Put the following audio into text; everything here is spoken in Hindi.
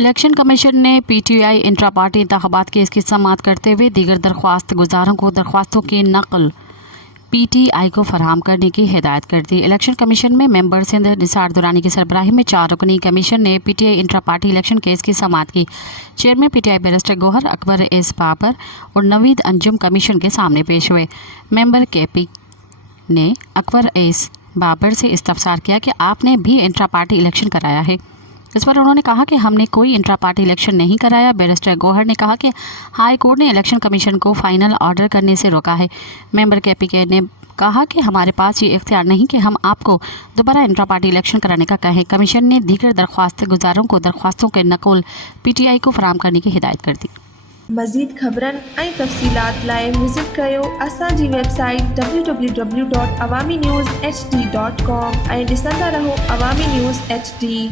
इलेक्शन कमीशन ने पीटीआई इंट्रा पार्टी इंतखाबात केस की समाअत करते हुए दीगर दरख्वास्त गुजारों को दरख्वास्तों की नकल पीटीआई को फराहम करने की हिदायत कर दी। इलेक्शन कमीशन में मेंबर सिंध निसार दुरानी की सरबराही में 4 रुकनी कमीशन ने PTI intra party election case की समाअत की। Chairman PTI barrister Gohar Akbar S Babar और नवीद अंजुम कमीशन के सामने पेश हुए। मेंबर केपी ने अकबर एस बाबर से इस्तफसार किया कि आपने भी इंट्रा पार्टी इलेक्शन कराया है। इस पर उन्होंने कहा कि हमने कोई इंट्रा पार्टी इलेक्शन नहीं कराया। बैरिस्टर गौहर ने कहा कि हाई कोर्ट ने इलेक्शन कमीशन को फाइनल ऑर्डर करने से रोका है। मेंबर केपीके ने कहा कि हमारे पास ये इख्तियार नहीं कि हम आपको दोबारा इंट्रा पार्टी इलेक्शन कराने का कहें। कमीशन ने दीगर दरख्वास्त गुजारों को दरख्वास्तों के नकुल पीटीआई को फराहम करने की हिदायत कर दी। मज़ीद ख़बरनि ऐं तफ़सीलात लाइ विज़िट कयो असांजी वेबसाइट www.awamiNewsHD.com ऐं ॾिसंदा रहो अवामी न्यूज़ HD।